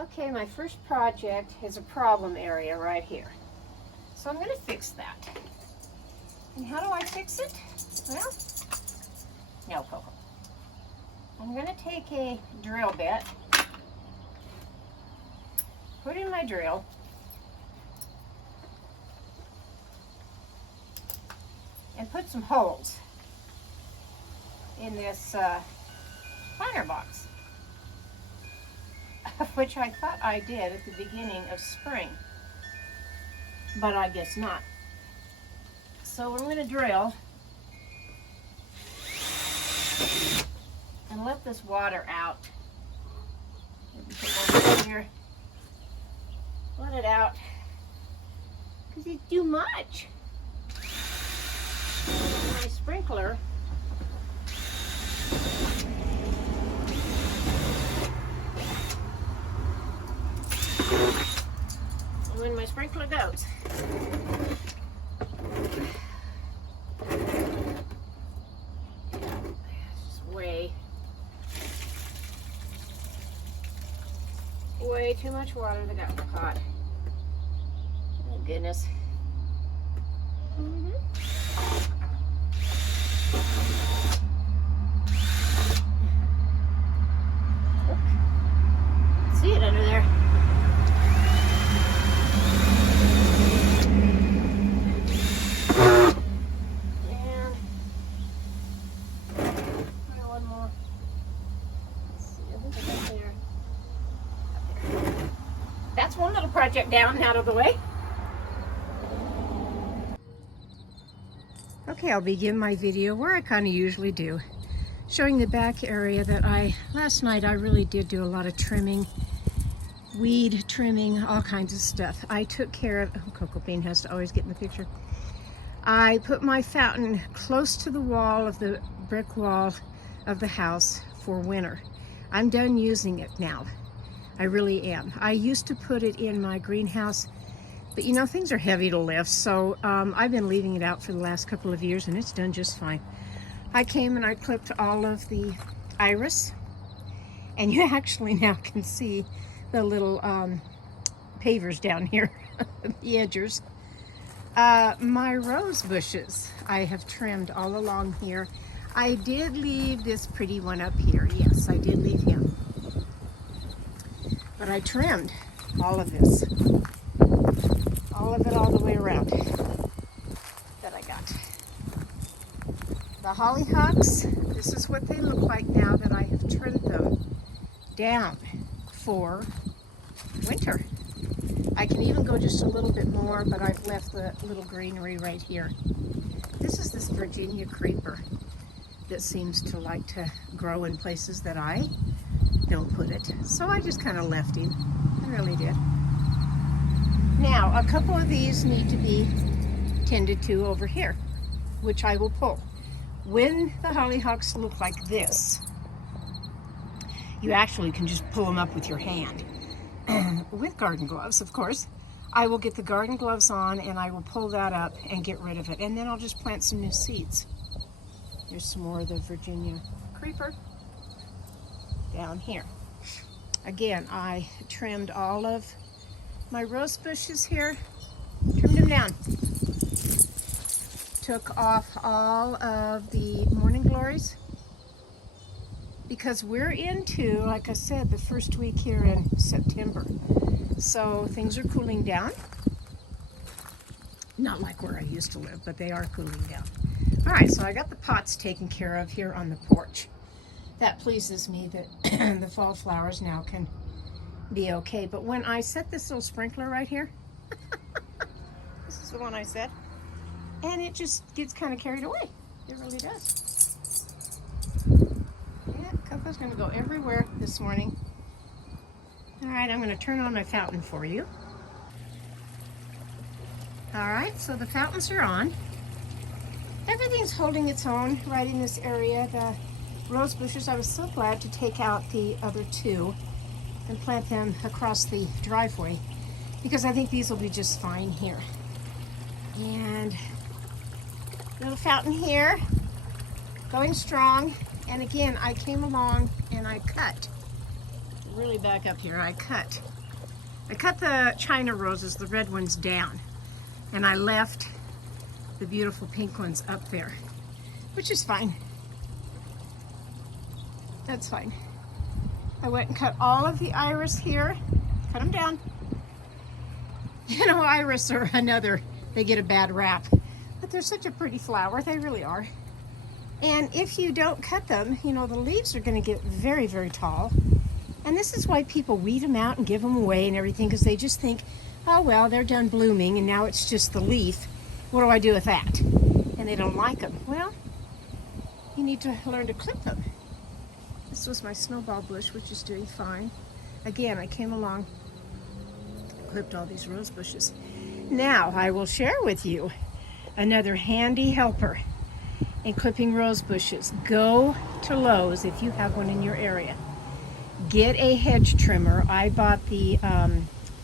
Okay, my first project is a problem area right here. So I'm going to fix that. And how do I fix it? Well, no, Coco. I'm going to take a drill bit, put in my drill, and put some holes in this planter box, which I thought I did at the beginning of spring, but I guess not. So I'm going to drill and let this water out. Maybe put one here. Let it out, because it's too much. My sprinkler when my sprinkler goes. It's way too much water that got in the pot. Oh goodness. See it under there. And one more. Let's see, I think I got there. That's one little project down and out of the way. Okay, I'll begin my video where I kind of usually do, showing the back area that last night I really did do a lot of trimming, weed trimming, all kinds of stuff. I took care of, oh, Coco Bean has to always get in the picture. I put my fountain close to the wall of the brick wall of the house for winter. I'm done using it now. I really am. I used to put it in my greenhouse, but you know, things are heavy to lift, so I've been leaving it out for the last couple of years and it's done just fine. I came and I clipped all of the iris, and you actually now can see the little pavers down here, the edgers. My rose bushes I have trimmed all along here. I did leave this pretty one up here. Yes, I did leave him. But I trimmed all of this. All of it all the way around that I got. The hollyhocks, this is what they look like now that I have trimmed them down for winter. I can even go just a little bit more, but I've left the little greenery right here. This is this Virginia creeper that seems to like to grow in places that I don't put it. So I just kind of left him. I really did. Now, a couple of these need to be tended to over here, which I will pull. When the hollyhocks look like this, you actually can just pull them up with your hand. With garden gloves, of course. I will get the garden gloves on and I will pull that up and get rid of it. And then I'll just plant some new seeds. There's some more of the Virginia creeper down here. Again, I trimmed all of my rose bushes here, trimmed them down. Took off all of the morning glories because we're into, like I said, the first week here in September. So things are cooling down. Not like where I used to live, but they are cooling down. All right, so I got the pots taken care of here on the porch. That pleases me that the fall flowers now can be okay. But when I set this little sprinkler right here, this is the one I set, and it just gets kind of carried away. It really does. Yeah, Coco's gonna go everywhere this morning. All right, I'm gonna turn on my fountain for you. All right, so the fountains are on. Everything's holding its own right in this area. The rose bushes, I was so glad to take out the other two and plant them across the driveway because I think these will be just fine here. And little fountain here, going strong. And again, I came along and I cut really back up here. I cut the China roses, the red ones, down, and I left the beautiful pink ones up there, which is fine. That's fine. I went and cut all of the iris here, cut them down. You know, iris are another, they get a bad rap, but they're such a pretty flower, they really are. And if you don't cut them, you know, the leaves are going to get very, very tall. And this is why people weed them out and give them away and everything, because they just think, oh, well, they're done blooming and now it's just the leaf. What do I do with that? And they don't like them. Well, you need to learn to clip them. This was my snowball bush, which is doing fine. Again, I came along, clipped all these rose bushes. Now, I will share with you another handy helper in clipping rose bushes. Go to Lowe's if you have one in your area. Get a hedge trimmer. I bought the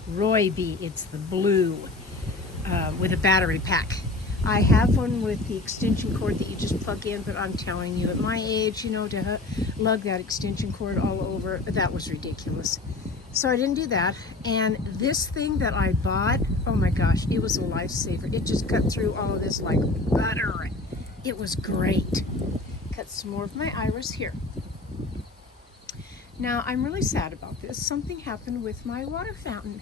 Roy-B. It's the blue with a battery pack. I have one with the extension cord that you just plug in, but I'm telling you, at my age, you know, to lug that extension cord all over, that was ridiculous. So I didn't do that. And this thing that I bought, oh my gosh, it was a lifesaver. It just cut through all of this like butter. It was great. Cut some more of my iris here. Now, I'm really sad about this. Something happened with my water fountain.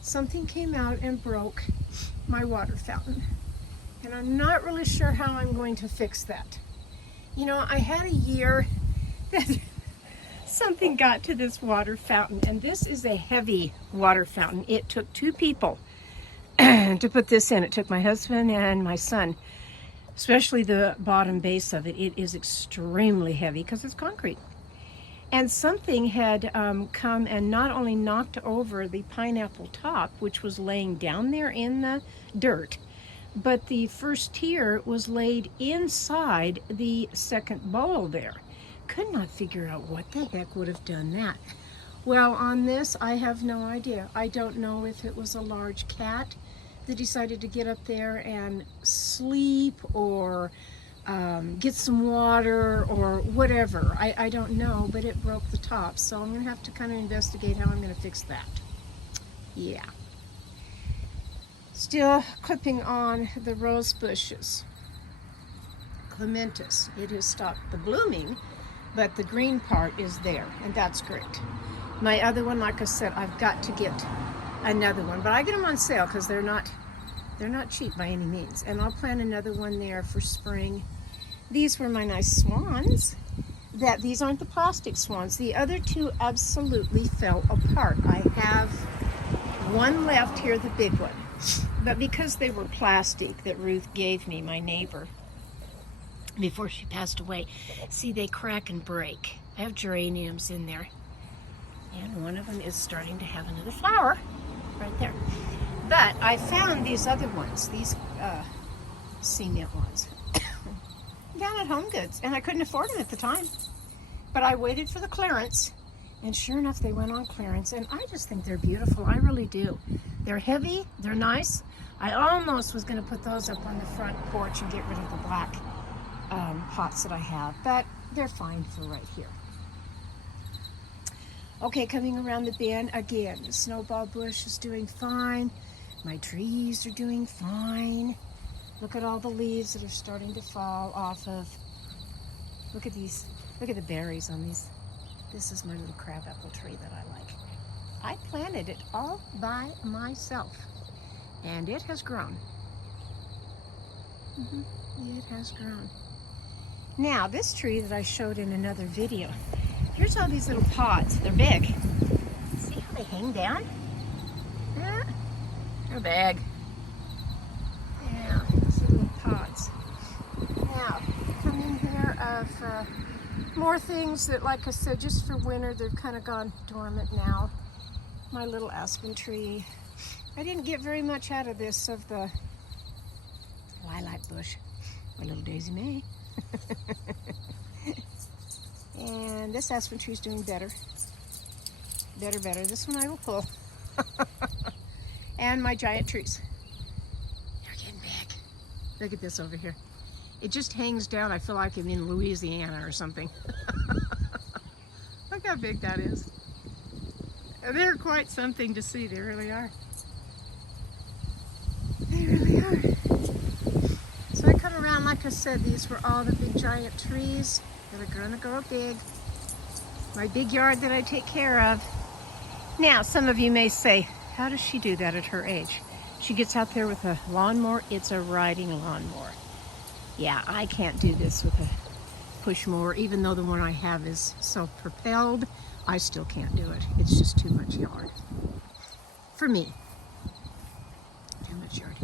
Something came out and broke my water fountain. And I'm not really sure how I'm going to fix that. You know, I had a year that something got to this water fountain, and this is a heavy water fountain. It took 2 people to put this in. It took my husband and my son, especially the bottom base of it. It is extremely heavy because it's concrete. And something had come and not only knocked over the pineapple top, which was laying down there in the dirt, but the first tier was laid inside the second bowl there. Could not figure out what the heck would have done that. Well, on this, I have no idea. I don't know if it was a large cat that decided to get up there and sleep or get some water or whatever. I don't know, but it broke the top. So I'm going to have to kind of investigate how I'm going to fix that. Yeah. Still clipping on the rose bushes. Clematis. It has stopped the blooming, but the green part is there, and that's great. My other one, like I said, I've got to get another one, but I get them on sale because they're not cheap by any means. And I'll plant another one there for spring. These were my nice swans. These aren't the plastic swans. The other 2 absolutely fell apart. I have one left here, the big one. But because they were plastic that Ruth gave me, my neighbor, before she passed away, see, they crack and break. I have geraniums in there. And one of them is starting to have another flower right there. But I found these other ones, these cement ones, down at Home Goods. And I couldn't afford them at the time. But I waited for the clearance. And sure enough, they went on clearance. And I just think they're beautiful. I really do. They're heavy. They're nice. I almost was going to put those up on the front porch and get rid of the black pots that I have. But they're fine for right here. Okay, coming around the bend again. The snowball bush is doing fine. My trees are doing fine. Look at all the leaves that are starting to fall off of. Look at these. Look at the berries on these. This is my little crabapple tree that I like. I planted it all by myself, and it has grown. It has grown. Now, this tree that I showed in another video, here's all these little pods. They're big. See how they hang down? Yeah, they're big. Yeah, these little pods. Now, coming here of more things that, like I said, just for winter, they've kind of gone dormant now. My little aspen tree. I didn't get very much out of this of the lilac bush. My little Daisy May. And this aspen tree is doing better. Better. This one I will pull. And my giant trees. They're getting big. Look at this over here. It just hangs down. I feel like I'm in Louisiana or something. Look how big that is. They're quite something to see. They really are. They really are. So I come around, like I said, these were all the big giant trees that are gonna grow big. My big yard that I take care of. Now, some of you may say, how does she do that at her age? She gets out there with a lawnmower. It's a riding lawnmower. Yeah, I can't do this with a push mower. Even though the one I have is self-propelled, I still can't do it. It's just too much yard. For me. Too much yard.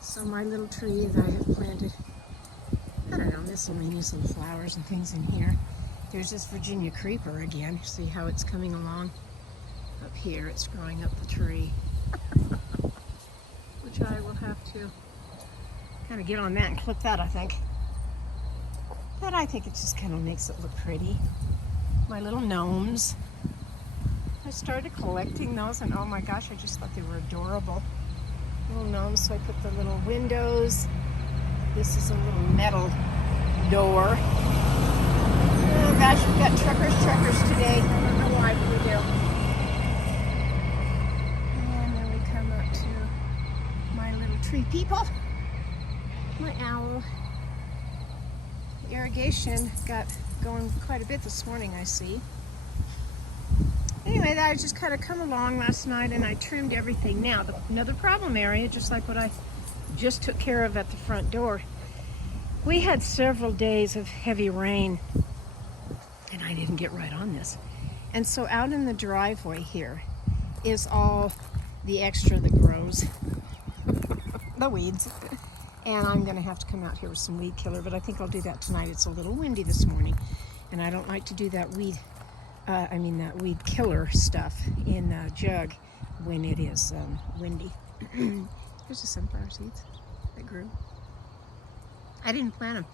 So my little tree that I have planted, I don't know, miscellaneous little flowers and things in here. There's this Virginia creeper again. See how it's coming along? Up here, it's growing up the tree. Which I will have to kind of get on that and clip that, I think. But I think it just kind of makes it look pretty. My little gnomes. I started collecting those, and oh my gosh, I just thought they were adorable. Little gnomes, so I put the little windows. This is a little metal door. Oh gosh, we've got truckers today. I don't know why, but we do. And then we come up to my little tree people. My owl. The irrigation got going quite a bit this morning, I see. Anyway, I just kind of come along last night and I trimmed everything. Now, another problem area, just like what I just took care of at the front door. We had several days of heavy rain and I didn't get right on this. And so out in the driveway here is all the extra that grows, the weeds. And I'm gonna have to come out here with some weed killer, but I think I'll do that tonight. It's a little windy this morning and I don't like to do that weed killer stuff in a jug when it is windy. Here's the sunflower seeds that grew. I didn't plant them.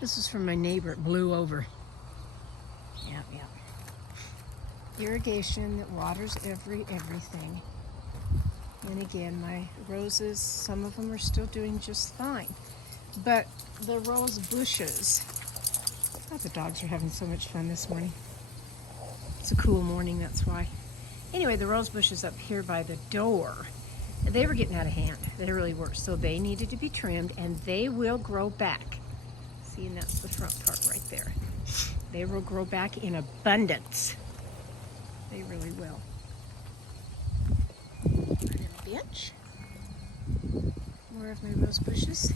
This was from my neighbor. It blew over. Yeah. Irrigation that waters everything. And again, my roses, some of them are still doing just fine. But the rose bushes, oh, the dogs are having so much fun this morning. It's a cool morning, that's why. Anyway, the rose bushes up here by the door, they were getting out of hand. They really were. So they needed to be trimmed and they will grow back. See, and that's the front part right there. They will grow back in abundance. They really will. A bench. More of my rose bushes.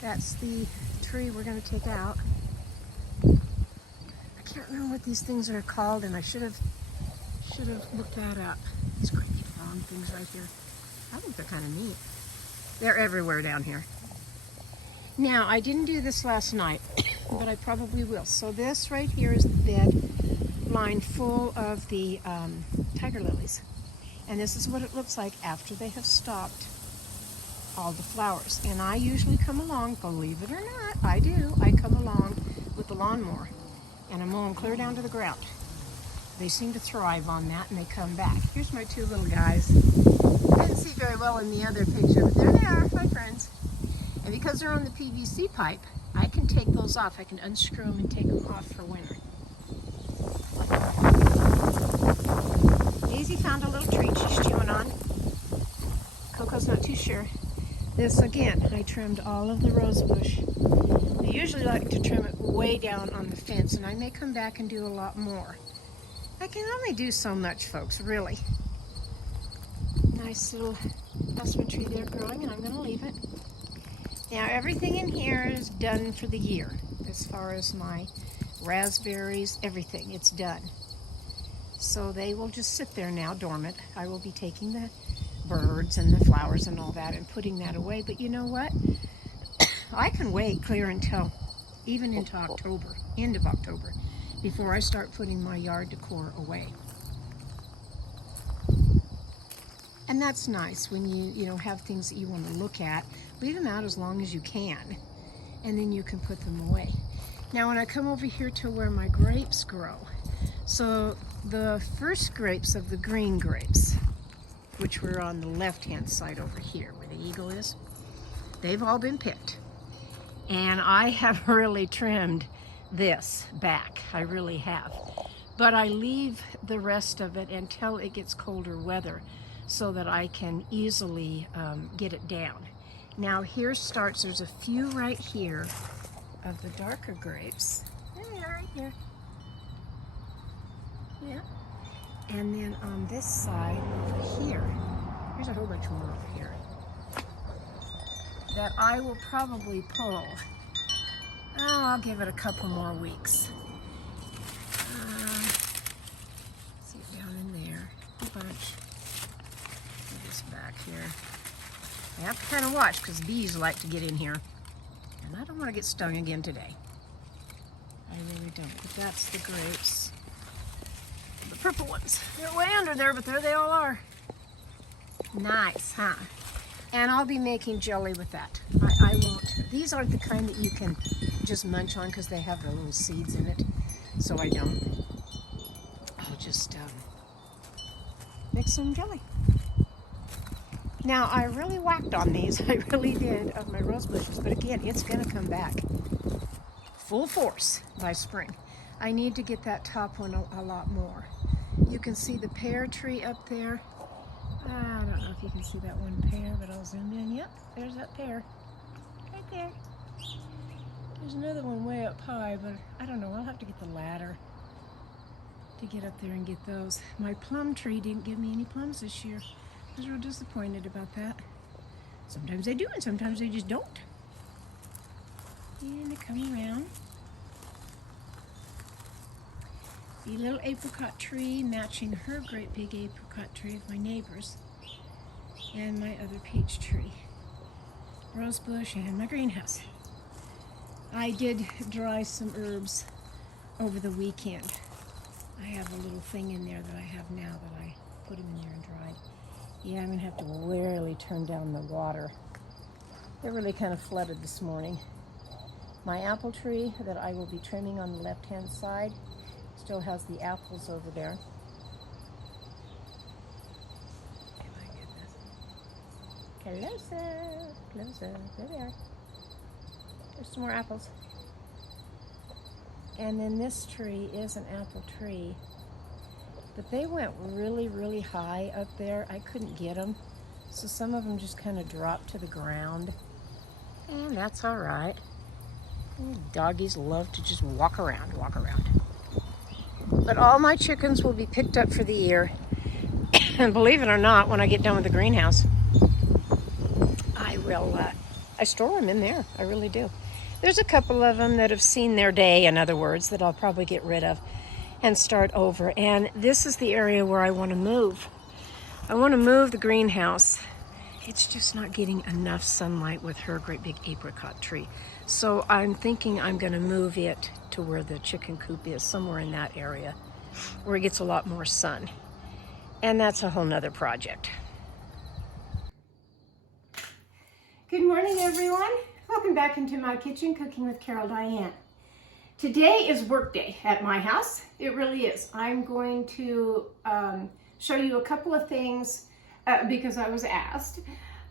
That's the tree we're going to take out. I can't remember what these things are called, and I should have looked that up. These great big long things right there. I think they're kind of neat. They're everywhere down here. Now, I didn't do this last night, but I probably will. So this right here is the bed lined full of the tiger lilies. And this is what it looks like after they have stopped all the flowers. And I usually come along, believe it or not, I do. I come along with the lawnmower and I mow them clear down to the ground. They seem to thrive on that and they come back. Here's my two little guys. I didn't see very well in the other picture, but there they are, my friends. And because they're on the PVC pipe, I can take those off. I can unscrew them and take them off for winter. Daisy found a little treat she's chewing on. Coco's not too sure. This again, I trimmed all of the rose bush. I usually like to trim it way down on the fence, and I may come back and do a lot more. I can only do so much, folks, really. Nice little aspen tree there growing, and I'm going to leave it. Now, everything in here is done for the year. As far as my raspberries, everything, it's done. So they will just sit there now, dormant. I will be taking the birds and the flowers and all that and putting that away. But you know what? I can wait clear until, even into October, end of October, before I start putting my yard decor away. And that's nice when you have things that you want to look at. Leave them out as long as you can, and then you can put them away. Now, when I come over here to where my grapes grow, so the first grapes of the green grapes, which were on the left-hand side over here where the eagle is, they've all been picked. And I have really trimmed this back. I really have. but I leave the rest of it until it gets colder weather so that I can easily get it down. Now here starts, there's a few right here of the darker grapes. There they are right here. Yeah. And then on this side over here, there's a whole bunch more over here that I will probably pull. Oh, I'll give it a couple more weeks. See it down in there, a bunch. This back here. I have to kind of watch because bees like to get in here. And I don't want to get stung again today. I really don't. But that's the grapes. The purple ones. They're way under there, but there they all are. Nice, huh? And I'll be making jelly with that. I won't. These aren't the kind that you can just munch on because they have the little seeds in it. So I don't. I'll just make some jelly. Now, I really whacked on these. I really did, of my rose bushes. But again, it's going to come back full force by spring. I need to get that top one a lot more. You can see the pear tree up there. I don't know if you can see that one pear, but I'll zoom in. Yep, there's that pear. Right there. There's another one way up high, but I don't know. I'll have to get the ladder to get up there and get those. My plum tree didn't give me any plums this year. I was real disappointed about that. Sometimes they do and sometimes they just don't. And they come around. The little apricot tree matching her great big apricot tree of my neighbor's. And my other peach tree. Rose bush and my greenhouse. I did dry some herbs over the weekend. I have a little thing in there that I have now that I put them in there and dried. Yeah, I'm going to have to really turn down the water. It really kind of flooded this morning. My apple tree that I will be trimming on the left-hand side still has the apples over there. Oh my goodness. Closer, closer. There they are. There's some more apples. And then this tree is an apple tree. But they went really, really high up there. I couldn't get them. So some of them just kind of dropped to the ground. And that's all right. Doggies love to just walk around, walk around. But all my chickens will be picked up for the year. And believe it or not, when I get done with the greenhouse, I store them in there. I really do. There's a couple of them that have seen their day, in other words, that I'll probably get rid of and start over. And this is the area where I want to move. I want to move the greenhouse. It's just not getting enough sunlight with her great big apricot tree. So I'm thinking I'm going to move it to where the chicken coop is, somewhere in that area where it gets a lot more sun. And that's a whole nother project. Good morning, everyone. Welcome back into my kitchen, Cooking with Carol Diane. Today is work day at my house. It really is. I'm going to show you a couple of things because I was asked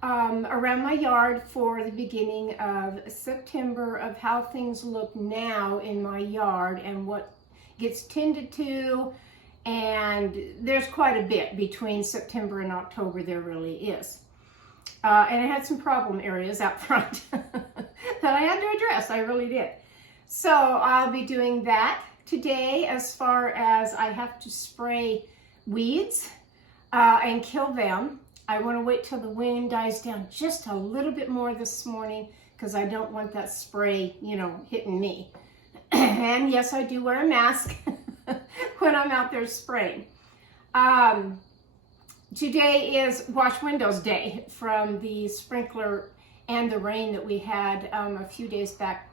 around my yard for the beginning of September of how things look now in my yard and what gets tended to. And there's quite a bit between September and October, there really is. And I had some problem areas out front that I had to address. I really did. So I'll be doing that today as far as I have to spray weeds and kill them. I want to wait till the wind dies down just a little bit more this morning because I don't want that spray, hitting me. And yes, I do wear a mask when I'm out there spraying. Today is Wash Windows Day from the sprinkler and the rain that we had a few days back.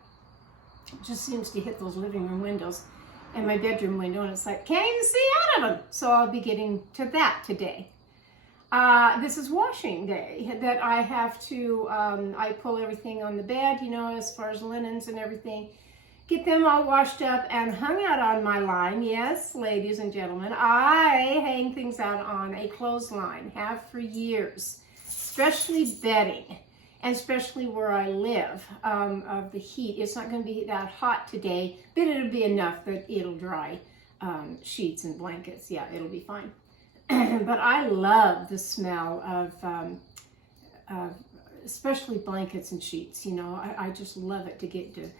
It just seems to hit those living room windows and my bedroom window, and it's like, can't even see out of them. So I'll be getting to that today. This is washing day that I have to, I pull everything on the bed, as far as linens and everything, get them all washed up and hung out on my line. Yes, ladies and gentlemen, I hang things out on a clothesline, have for years, especially bedding, and especially where I live, of the heat. It's not going to be that hot today, but it'll be enough that it'll dry sheets and blankets, yeah, it'll be fine. But I love the smell of especially blankets and sheets. You know, I just love it to get to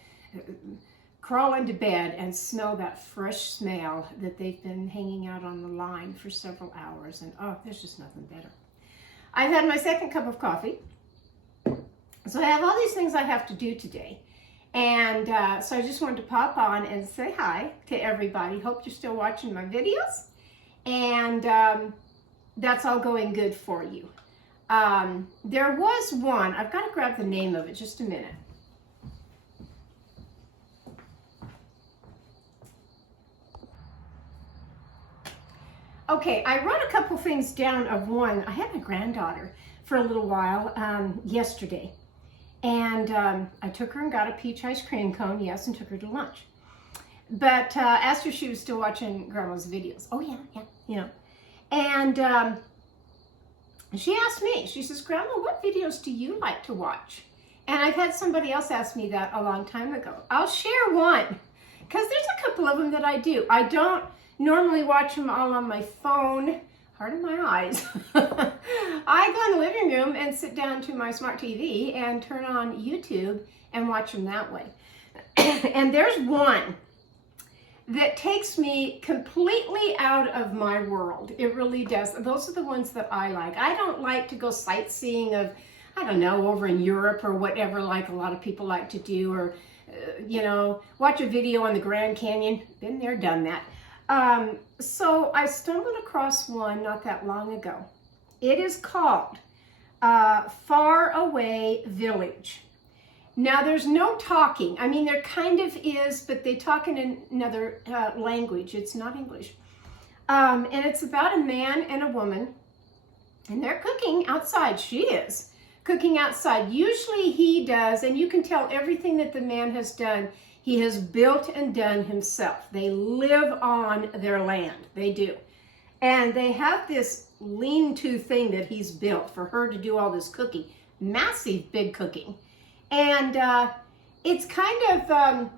crawl into bed and smell that fresh smell that they've been hanging out on the line for several hours. And oh, there's just nothing better. I've had my second cup of coffee. So I have all these things I have to do today. And so I just wanted to pop on and say hi to everybody. Hope you're still watching my videos. And that's all going good for you. There was one, I've got to grab the name of it, just a minute. Okay, I wrote a couple things down of one. I had my granddaughter for a little while yesterday. And I took her and got a peach ice cream cone, yes, and took her to lunch. But asked her if she was still watching Grandma's videos. Oh, yeah, you know. And she asked me, she says, Grandma, what videos do you like to watch? And I've had somebody else ask me that a long time ago. I'll share one, because there's a couple of them that I do. I don't normally watch them all on my phone. Pardon my eyes. I go in the living room and sit down to my smart TV and turn on YouTube and watch them that way. And there's one that takes me completely out of my world. It really does. Those are the ones that I like. I don't like to go sightseeing of, I don't know, over in Europe or whatever, like a lot of people like to do, or, you know, watch a video on the Grand Canyon. Been there, done that. So I stumbled across one not that long ago. It is called Far Away Village. Now there's no talking. I mean, there kind of is, but they talk in another language. It's not English. And it's about a man and a woman, and they're cooking outside. She is cooking outside. Usually he does, and you can tell everything that the man has done, he has built and done himself. They live on their land. They do. And they have this lean-to thing that he's built for her to do all this cooking. Massive, big cooking. And it's kind of,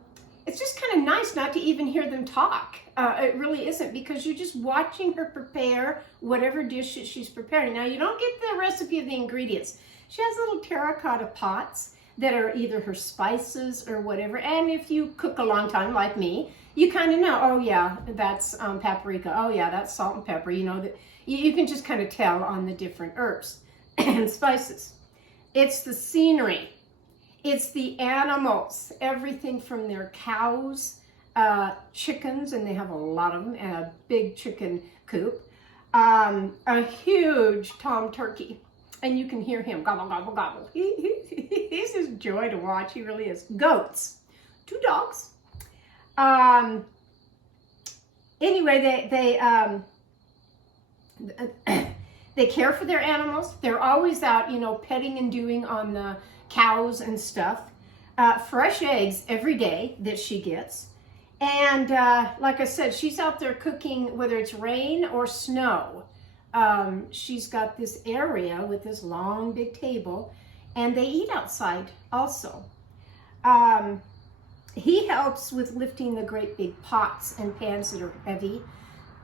it's just kind of nice not to even hear them talk. It really isn't, because you're just watching her prepare whatever dish she's preparing. Now, you don't get the recipe of the ingredients. She has little terracotta pots that are either her spices or whatever. And if you cook a long time like me, you kind of know, oh yeah, that's paprika. Oh yeah, that's salt and pepper. You know, that you can just kind of tell on the different herbs and spices. It's the scenery. It's the animals, everything from their cows, chickens, and they have a lot of them, and a big chicken coop, a huge tom turkey. And you can hear him gobble, gobble, gobble. He's just joy to watch. He really is. Goats. 2 dogs. Anyway, they care for their animals. They're always out, you know, petting and doing on the cows and stuff. Fresh eggs every day that she gets. And like I said, she's out there cooking, whether it's rain or snow. She's got this area with this long, big table, and they eat outside also. He helps with lifting the great big pots and pans that are heavy.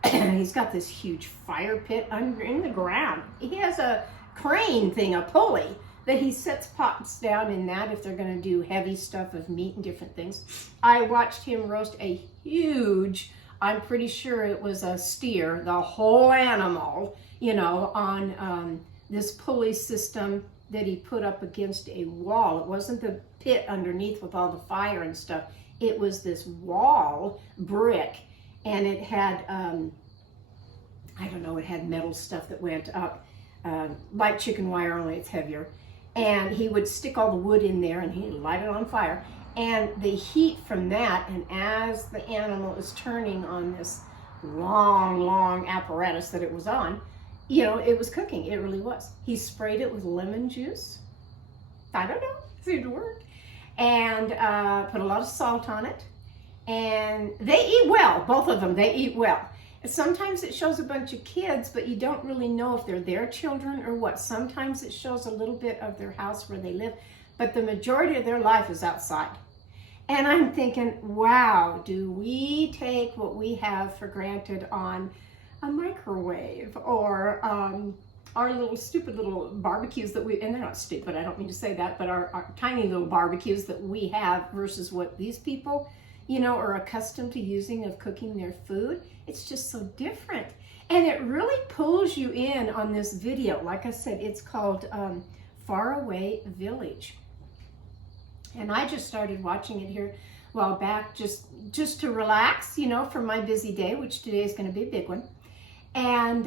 He's got this huge fire pit in the ground. He has a crane thing, a pulley, that he sets pots down in that if they're going to do heavy stuff of meat and different things. I watched him roast a huge, I'm pretty sure it was a steer, the whole animal, you know, on this pulley system that he put up against a wall. It wasn't the pit underneath with all the fire and stuff. It was this wall, brick, and it had, I don't know, it had metal stuff that went up, like chicken wire, only it's heavier. And he would stick all the wood in there and he'd light it on fire. And the heat from that, and as the animal is turning on this long apparatus that it was on, you know, it was cooking. It really was. He sprayed it with lemon juice. I don't know, it seemed to work. And put a lot of salt on it. And they eat well, both of them, they eat well. Sometimes it shows a bunch of kids, but you don't really know if they're their children or what. Sometimes it shows a little bit of their house where they live, but the majority of their life is outside. And I'm thinking, wow, do we take what we have for granted on a microwave or our little stupid little barbecues that and they're not stupid, I don't mean to say that, but our tiny little barbecues that we have versus what these people, you know, are accustomed to using of cooking their food. It's just so different. And it really pulls you in on this video. Like I said, it's called Faraway Village. And I just started watching it here a while back just to relax, you know, from my busy day, which today is going to be a big one. And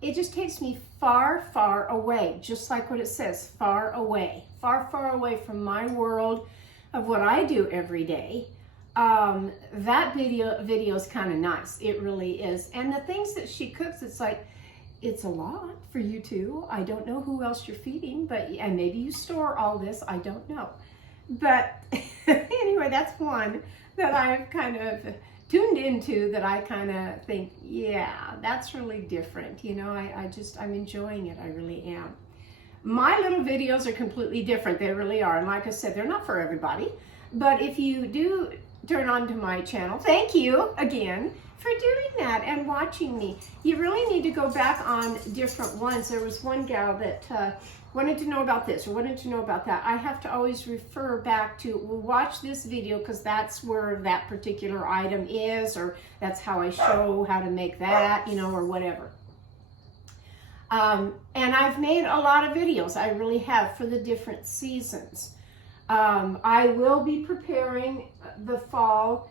it just takes me far, far away, just like what it says, far away from my world of what I do every day. That video is kind of nice. It really is. And the things that she cooks, it's like, it's a lot for you too. I don't know who else you're feeding, and maybe you store all this. I don't know. But anyway, that's one that I've kind of tuned into, that I kind of think, yeah, that's really different. You know, I'm enjoying it. I really am. My little videos are completely different. They really are. And like I said, they're not for everybody. But if you do turn on to my channel, thank you again for doing that and watching me. You really need to go back on different ones. There was one gal that wanted to know about this or wanted to know about that. I have to always refer back to, well, watch this video because that's where that particular item is, or that's how I show how to make that, you know, or whatever. And I've made a lot of videos. I really have, for the different seasons. I will be preparing the fall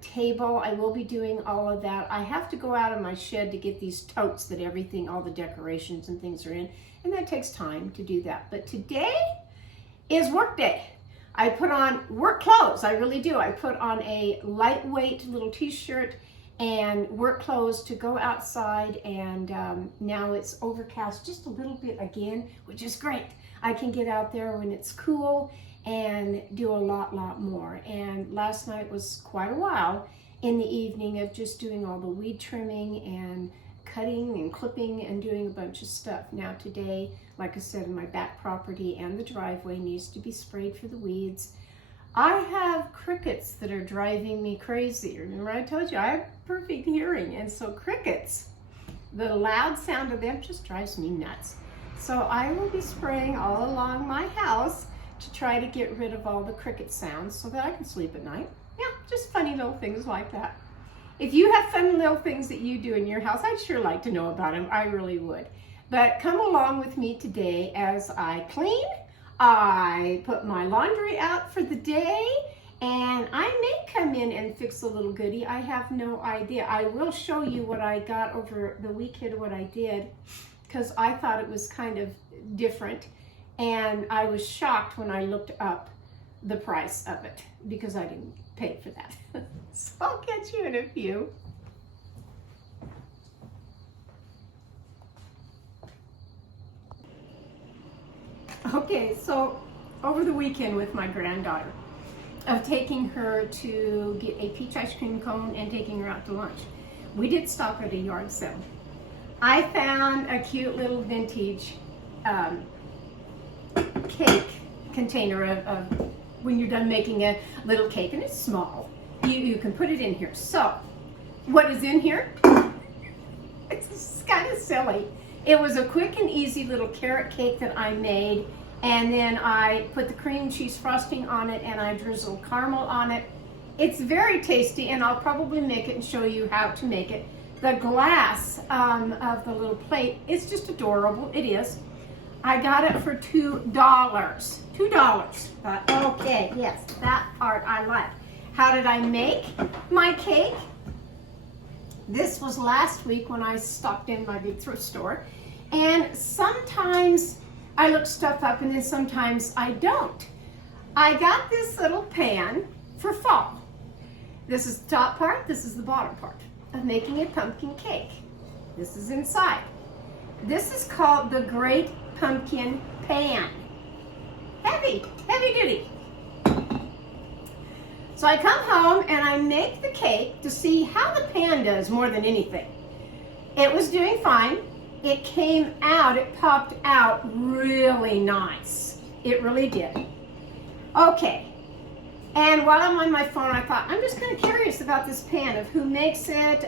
table. I will be doing all of that. I have to go out of my shed to get these totes that all the decorations and things are in. And that takes time to do that. But today is work day. I put on work clothes. I really do. I put on a lightweight little t-shirt and work clothes to go outside. And now it's overcast just a little bit again, which is great. I can get out there when it's cool and do a lot more. And last night was quite a while in the evening of just doing all the weed trimming and cutting and clipping and doing a bunch of stuff. Now today, like I said, my back property and the driveway needs to be sprayed for the weeds. I have crickets that are driving me crazy. Remember I told you I have perfect hearing, and so crickets, the loud sound of them just drives me nuts. So I will be spraying all along my house to try to get rid of all the cricket sounds so that I can sleep at night. Yeah, just funny little things like that. If you have fun little things that you do in your house, I'd sure like to know about them. I really would. But come along with me today as I clean. I put my laundry out for the day, and I may come in and fix a little goodie. I have no idea. I will show you what I got over the weekend, what I did, because I thought it was kind of different. And I was shocked when I looked up the price of it because I didn't pay for that. So I'll catch you in a few. Okay, so over the weekend with my granddaughter, of taking her to get a peach ice cream cone and taking her out to lunch, we did stop at a yard sale. I found a cute little vintage cake container of when you're done making a little cake, and it's small. You can put it in here. So what is in here? It's kind of silly. It was a quick and easy little carrot cake that I made, and then I put the cream cheese frosting on it and I drizzled caramel on it. It's very tasty, and I'll probably make it and show you how to make it. The glass of the little plate is just adorable. It is. I got it for $2. $2. Okay, yes, that part I like. How did I make my cake? This was last week when I stopped in my big thrift store. And sometimes I look stuff up and then sometimes I don't. I got this little pan for fall. This is the top part, this is the bottom part of making a pumpkin cake. This is inside. This is called the Great Pumpkin Pan. Heavy duty. So I come home and I make the cake to see how the pan does more than anything. It was doing fine. It came out, it popped out really nice. It really did. Okay. And while I'm on my phone, I thought, I'm just kind of curious about this pan, of who makes it.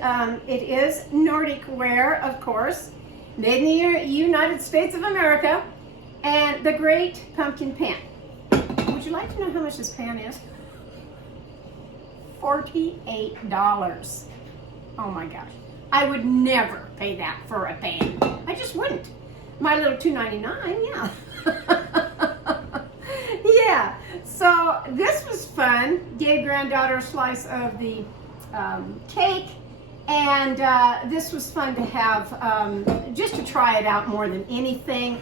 It is Nordic Ware, of course, made in the United States of America, and the Great Pumpkin Pan. Would you like to know how much this pan is? $48. Oh my gosh. I would never pay that for a pan. I just wouldn't. My little $2.99, yeah. Yeah, so this was fun. Gave granddaughter a slice of the cake, and this was fun to have, just to try it out more than anything.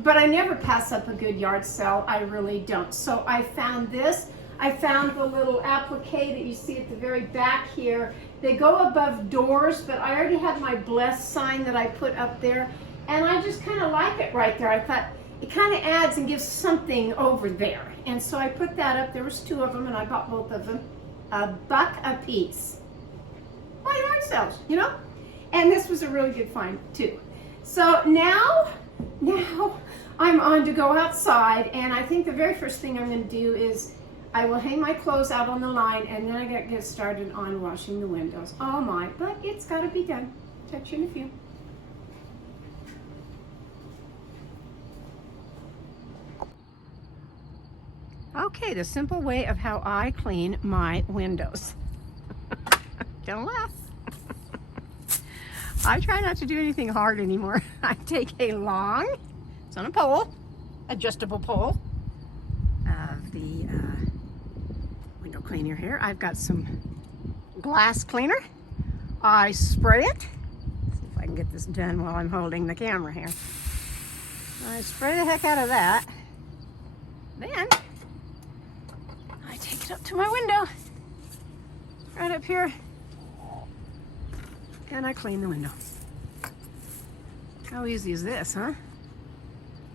But I never pass up a good yard sale, I really don't. So I found this. I found the little applique that you see at the very back here. They go above doors, but I already have my blessed sign that I put up there, and I just kind of like it right there. I thought it kind of adds and gives something over there. And so I put that up. There was 2 of them, and I bought both of them. $1 a piece. Why yard sales, you know? And this was a really good find too. So now I'm on to go outside, and I think the very first thing I'm going to do is I will hang my clothes out on the line, and then I got to get started on washing the windows. Oh my, but it's got to be done. Touch you in a few. Okay, the simple way of how I clean my windows. Don't laugh. I try not to do anything hard anymore. I take a long, it's on a pole, adjustable pole, of the window cleaner here. I've got some glass cleaner. I spray it. Let's see if I can get this done while I'm holding the camera here. I spray the heck out of that. Then I take it up to my window, right up here, and I clean the window. How easy is this, huh?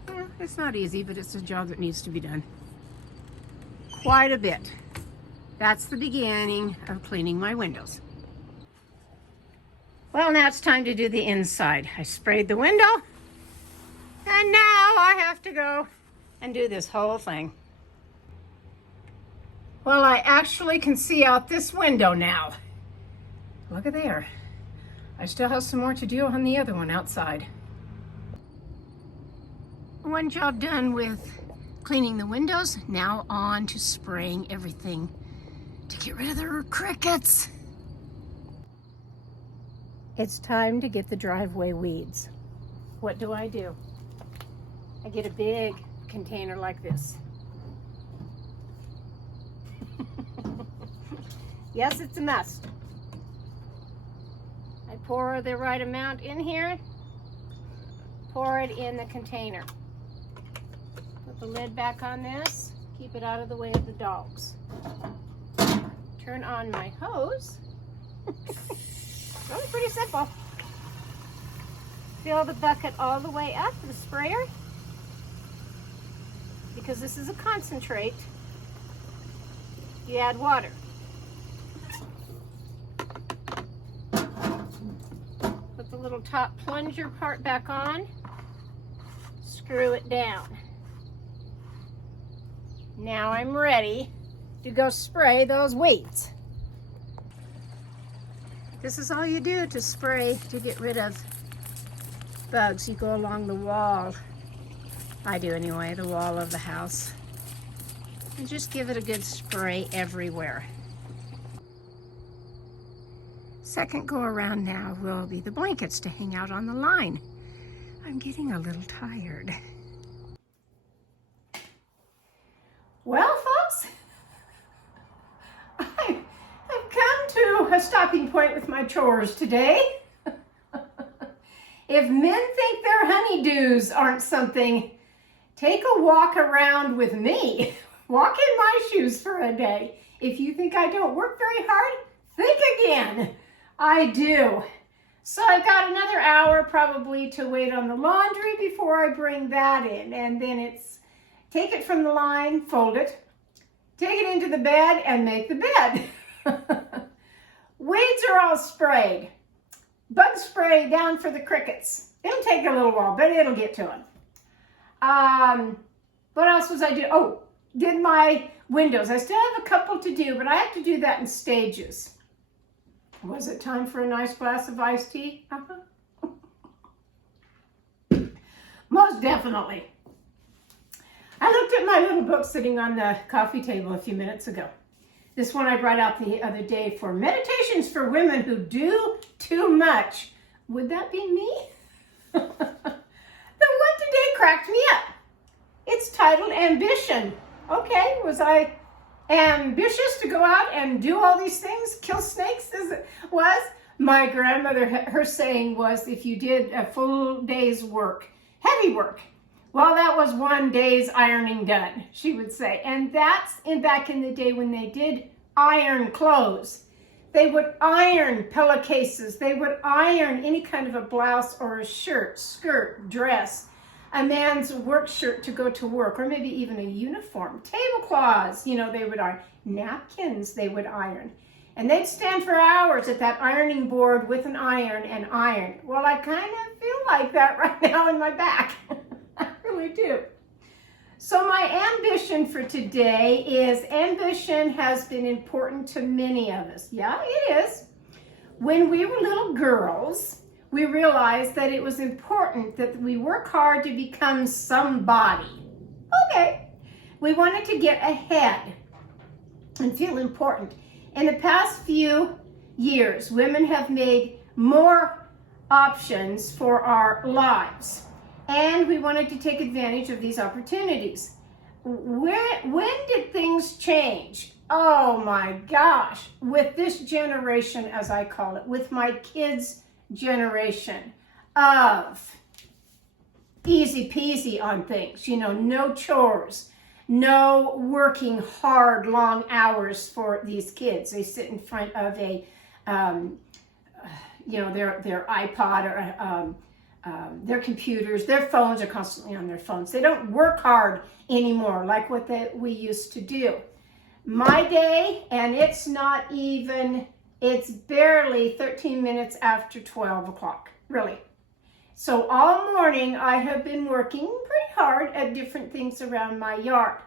Yeah, it's not easy, but it's a job that needs to be done. Quite a bit. That's the beginning of cleaning my windows. Well, now it's time to do the inside. I sprayed the window, and now I have to go and do this whole thing. Well, I actually can see out this window now. Look at there. I still have some more to do on the other one outside. One job done with cleaning the windows, now on to spraying everything to get rid of the crickets. It's time to get the driveway weeds. What do? I get a big container like this. Yes, it's a mess. I pour the right amount in here, pour it in the container. Put the lid back on this, keep it out of the way of the dogs. Turn on my hose. Really pretty simple. Fill the bucket all the way up, the sprayer. Because this is a concentrate, you add water. Put the little top plunger part back on, screw it down. Now I'm ready to go spray those weeds. This is all you do to spray to get rid of bugs. You go along the wall. I do anyway, the wall of the house. And just give it a good spray everywhere. Second go around now will be the blankets to hang out on the line. I'm getting a little tired. Well, folks, I've come to a stopping point with my chores today. If men think their honeydews aren't something, take a walk around with me. Walk in my shoes for a day. If you think I don't work very hard, think again. I do. So I've got another hour probably to wait on the laundry before I bring that in. And then it's take it from the line, fold it, take it into the bed, and make the bed. Weeds are all sprayed. Bug spray down for the crickets. It'll take a little while, but it'll get to them. What else was I doing? Oh, did my windows. I still have a couple to do, but I have to do that in stages. Was it time for a nice glass of iced tea? Most definitely. I looked at my little book sitting on the coffee table a few minutes ago. This one I brought out the other day for Meditations for Women Who Do Too Much. Would that be me? The one today cracked me up. It's titled Ambition. Okay, was I ambitious to go out and do all these things, kill snakes as it was? My grandmother, her saying was, if you did a full day's work, heavy work, well, that was one day's ironing done, she would say. And that's back in the day when they did iron clothes. They would iron pillowcases. They would iron any kind of a blouse or a shirt, skirt, dress, a man's work shirt to go to work, or maybe even a uniform. Tablecloths, they would iron. Napkins they would iron. And they'd stand for hours at that ironing board with an iron and iron. Well, I kind of feel like that right now in my back. I really do. So my ambition for today is ambition has been important to many of us. Yeah, it is. When we were little girls, we realized that it was important that we work hard to become somebody. Okay. We wanted to get ahead and feel important. In the past few years, women have made more options for our lives, and we wanted to take advantage of these opportunities. When did things change? Oh my gosh, with this generation, as I call it, with my kids' generation of easy peasy on things, no chores, no working hard long hours for these kids. They sit in front of a their iPod or their computers. Their phones are constantly on their phones. They don't work hard anymore like what we used to do. My day, and it's barely 13 minutes after 12 o'clock, really. So all morning I have been working pretty hard at different things around my yard,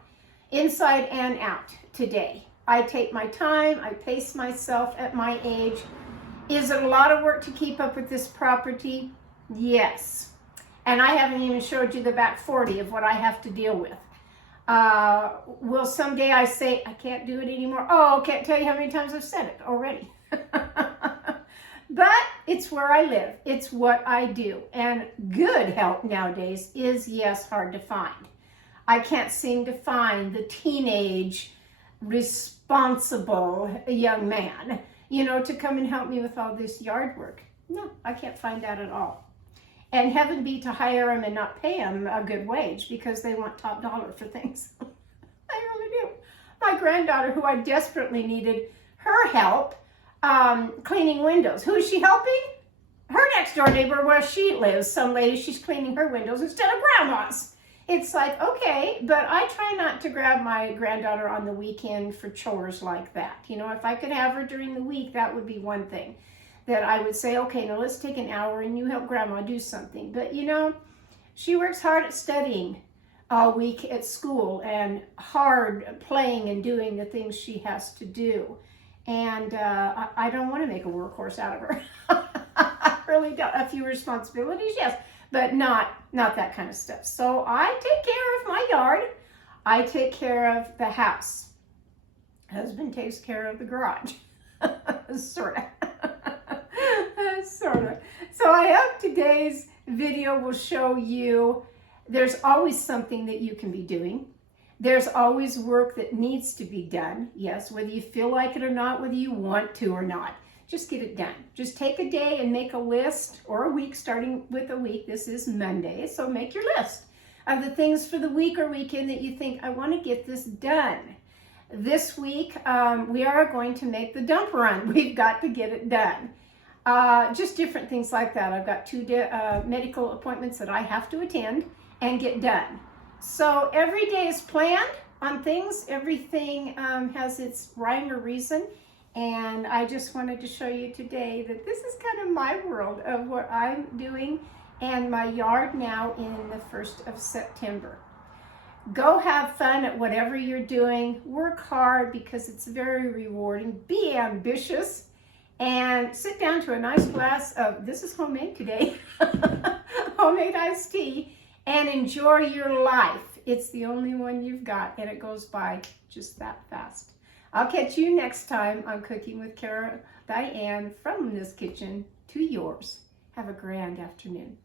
inside and out today. I take my time, I pace myself at my age. Is it a lot of work to keep up with this property? Yes. And I haven't even showed you the back 40 of what I have to deal with. Will someday I say, I can't do it anymore? Oh, can't tell you how many times I've said it already. But it's where I live. It's what I do. And good help nowadays is, yes, hard to find. I can't seem to find the teenage, responsible young man, to come and help me with all this yard work. No, I can't find that at all. And heaven be to hire them and not pay them a good wage because they want top dollar for things. I really do. My granddaughter, who I desperately needed her help cleaning windows. Who is she helping? Her next door neighbor where she lives. Some lady, she's cleaning her windows instead of grandma's. It's like, okay, but I try not to grab my granddaughter on the weekend for chores like that. If I could have her during the week, that would be one thing that I would say, okay, now let's take an hour and you help grandma do something. But she works hard at studying all week at school and hard playing and doing the things she has to do. And I don't want to make a workhorse out of her. I really don't. A few responsibilities, yes, but not that kind of stuff. So I take care of my yard. I take care of the house. Husband takes care of the garage. Sort of. So I hope today's video will show you there's always something that you can be doing. There's always work that needs to be done. Yes, whether you feel like it or not, whether you want to or not, just get it done. Just take a day and make a list, or a week, starting with a week. This is Monday, so make your list of the things for the week or weekend that you think, I want to get this done. This week, we are going to make the dump run. We've got to get it done. Just different things like that. I've got 2 medical appointments that I have to attend and get done. So every day is planned on things. Everything has its rhyme or reason. And I just wanted to show you today that this is kind of my world of what I'm doing and my yard now in the 1st of September. Go have fun at whatever you're doing. Work hard because it's very rewarding. Be ambitious and sit down to a nice glass of, this is homemade today, homemade iced tea, and enjoy your life. It's the only one you've got, and it goes by just that fast. I'll catch you next time on Cooking with Cara Diane, from this kitchen to yours. Have a grand afternoon.